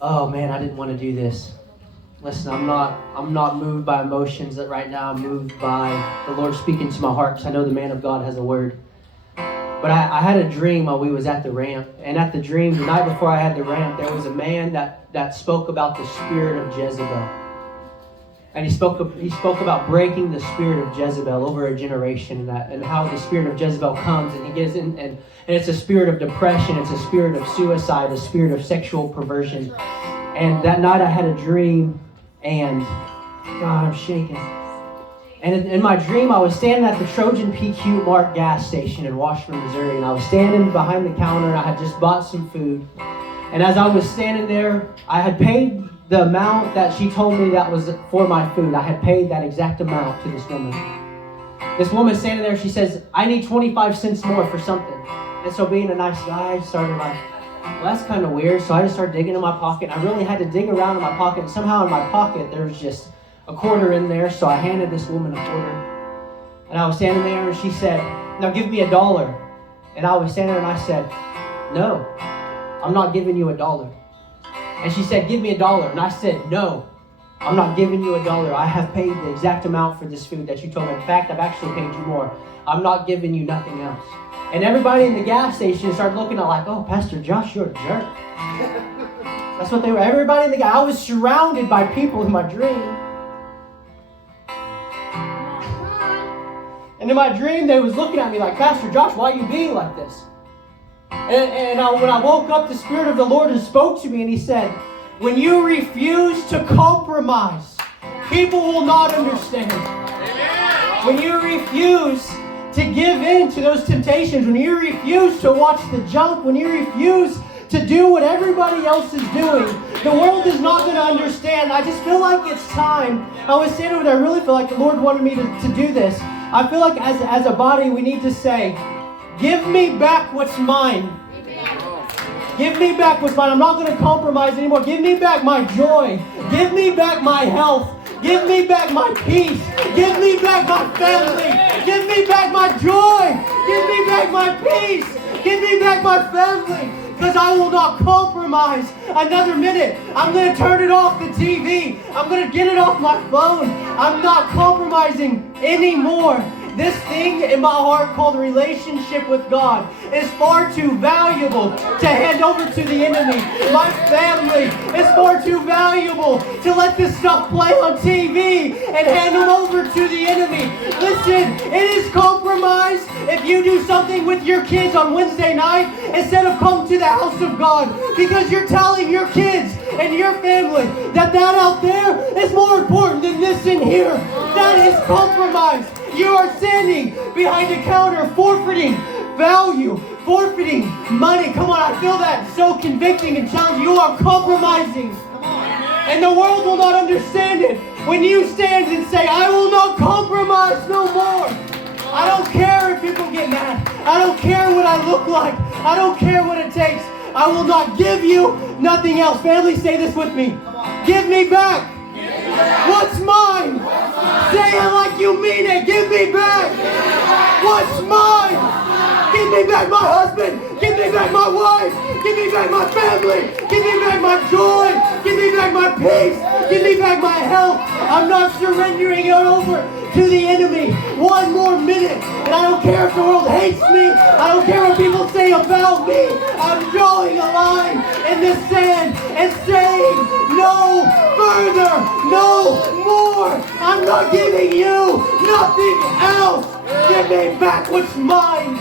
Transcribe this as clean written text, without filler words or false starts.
oh man, I didn't want to do this. Listen, I'm not moved by emotions that right now. I'm moved by the Lord speaking to my heart, because I know the man of God has a word. But I had a dream while we was at the ramp. And at the dream, the night before I had the ramp, there was a man that spoke about the spirit of Jezebel. And he spoke about breaking the spirit of Jezebel over a generation, and how the spirit of Jezebel comes, and he gets in, and it's a spirit of depression, it's a spirit of suicide, a spirit of sexual perversion. And that night I had a dream, and God, I'm shaking. And in my dream, I was standing at the Trojan PQ Mart gas station in Washburn, Missouri, and I was standing behind the counter, and I had just bought some food. And as I was standing there, I had paid the amount that she told me that was for my food. I had paid that exact amount to this woman. This woman standing there, she says, I need 25 cents more for something. And so being a nice guy, I started like, well, that's kind of weird. So I just started digging in my pocket. I really had to dig around in my pocket. And somehow in my pocket, there was just a quarter in there. So I handed this woman a quarter. And I was standing there, and she said, now give me $1. And I was standing there, and I said, no, I'm not giving you $1. And she said, give me $1. And I said, no, I'm not giving you $1. I have paid the exact amount for this food that you told me. In fact, I've actually paid you more. I'm not giving you nothing else. And everybody in the gas station started looking at like, oh, Pastor Josh, you're a jerk. That's what they were. Everybody in the gas. I was surrounded by people in my dream. And in my dream, they was looking at me like, Pastor Josh, why are you being like this? And when I woke up, the Spirit of the Lord spoke to me, and He said, when you refuse to compromise, people will not understand. When you refuse to give in to those temptations, when you refuse to watch the junk, when you refuse to do what everybody else is doing, the world is not going to understand. I just feel like it's time. I was standing over there, I really feel like the Lord wanted me to do this. I feel like as a body, we need to say, give me back what's mine. Give me back what's mine. I'm not going to compromise anymore. Give me back my joy. Give me back my health. Give me back my peace. Give me back my family. Give me back my joy. Give me back my peace. Give me back my family. Because I will not compromise another minute. I'm going to turn it off the TV. I'm going to get it off my phone. I'm not compromising anymore. This thing in my heart called a relationship with God is far too valuable to hand over to the enemy. My family is far too valuable to let this stuff play on TV and hand them over to the enemy. Listen, it is compromise if you do something with your kids on Wednesday night instead of come to the house of God, because you're telling your kids and your family that out there is more important than this in here. That is compromise. You are standing behind a counter, forfeiting value, forfeiting money. Come on, I feel that so convicting and challenging. You are compromising. And the world will not understand it when you stand and say, I will not compromise no more. I don't care if people get mad. I don't care what I look like. I don't care what it takes. I will not give you nothing else. Family, say this with me. Give me back what's mine. Say it like you mean it. Give me back what's mine. Give me back my husband. Give me back my wife. Give me back my family. Give me back my joy. Give me back my peace. Give me back my health. I'm not surrendering it over to the enemy one more minute. And I don't care if the world hates me. I don't care what people say about me. I'm drawing a line in the sand and saying no further, no more. I'm not giving you nothing else. Give me back what's mine.